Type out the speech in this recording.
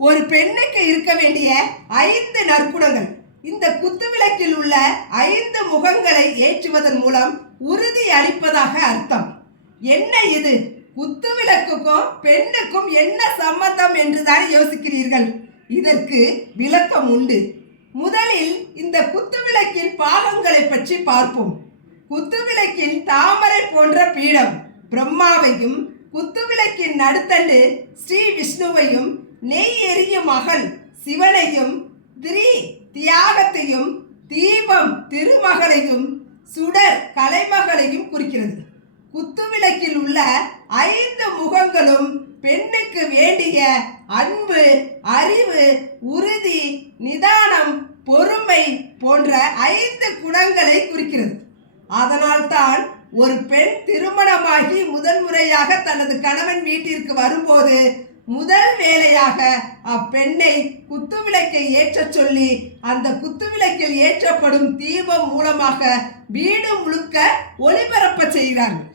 ஒரு பெண்ணுக்கு இருக்க வேண்டிய 5 நற்குணங்கள். இந்த குத்துவிளக்கில் உள்ள 5 முகங்களை ஏற்றுவதன் மூலம் உறுதி அளிப்பதாக அர்த்தம். என்ன இது? குத்துவிளக்குக்கும் பெண்ணுக்கும் என்ன சம்பந்தம் என்றுதான் யோசிக்கிறீர்கள். இதற்கு விளக்கம் உண்டு. முதலில் இந்த குத்துவிளக்கின் பாகங்களை பற்றி பார்ப்போம். குத்துவிளக்கின் தாமரை போன்ற பீடம் பிரம்மாவையும், குத்துவிளக்கின் நடுத்தண்டு ஸ்ரீ விஷ்ணுவையும், நெய் எரியும் மகள் சிவனையும், தியாகத்தையும், தீபம் திருமகளையும், சுடர் கலைமகளையும் குறிக்கிறது. குத்துவிளக்கில் உள்ள 5 முகங்களும் பெண்ணுக்கு வேண்டிய அன்பு, அறிவு, உறுதி, நிதானம், பொறுமை போன்ற 5 குணங்களை குறிக்கிறது. அதனால்தான் ஒரு பெண் திருமணமாகி முதன்முறையாக தனது கணவன் வீட்டிற்கு வரும்போது முதல் வேலையாக அப்பெண்ணை குத்துவிளக்கை ஏற்ற சொல்லி அந்த குத்துவிளக்கில் ஏற்றப்படும் தீபம் மூலமாக வீடு முழுக்க ஒளிபரப்ப செய்கிறார்கள்.